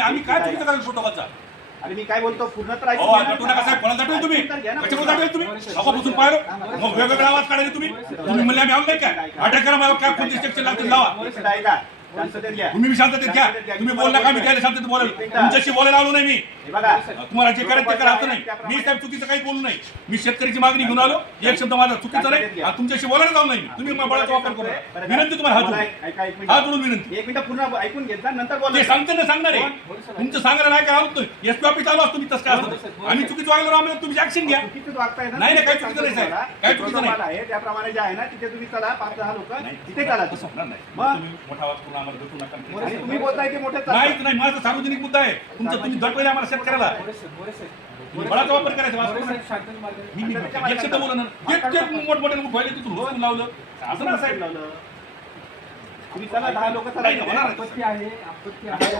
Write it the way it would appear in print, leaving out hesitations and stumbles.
आम्ही काय चुकीचं करायला प्रोटोकॉलचा? अरे मी काय बोलतो पूर्ण तर हो ऐकू नका साहेब, कोणाला दाटवेल तुम्ही? कशाला दाटवेल तुम्ही? सकाळपासून पाहिलं मग वेगवेगळे आवाज काढायचे तुम्ही म्हणले आम्ही आलो नाही काय? अटक करा मला, काय कोणती सेक्शन लागतील लावा. तुम्ही बी शांततेत घ्या. तुम्ही बोलला का मी त्याला शांततेत बोलेल. तुमच्याशी बोलायला आलो नाही मी. तुम्हाला जे करायचं ते करा, असं नाही. मी साहेब चुकीचं काही बोलू नाही. मी शेतकऱ्याची मागणी घेऊन आलो, एक शब्द माझा चुकीचा नाही. तुमच्याशी बोलायला जाऊ नाही. तुम्ही बळाचा वापर करू. विनंती तुम्हाला हात जोडून विनंती. एक मिनिट पूर्ण ऐकून घेतला नंतर बोला. ते सांगते ना, सांगणार आहे. तुमचं सांगायला नाही काय होत नाही. एसपी ऑफिस आलो असतो मी, तसं काय असतं. आम्ही चुकीचं वागलो आम्ही, तुम्ही ऍक्शन घ्या. नाही नाही, काही चुकीचं नाही साहेब, काही चुकीचं नाही. त्याप्रमाणे जे आहे ना तिथे तुम्ही चला, 5-10 लोक तिथे चला. तसं होणार नाही. तुम्ही मोठा आवाज करून आम्हाला भेटू नका. तुम्ही बोलताय की मोठे नाहीच नाही, माझा सार्वजनिक मुद्दा आहे. तुमचा तुम्ही दटवेल आम्हाला शेतकऱ्याला. बळाचा वापर करायचा. मी एक शब्द बोलणार. मोठमोठे व्हायला तिथून रोज लावलं असं ना साहेब. तुम्ही चला 10 लोक चला. होणार नाही.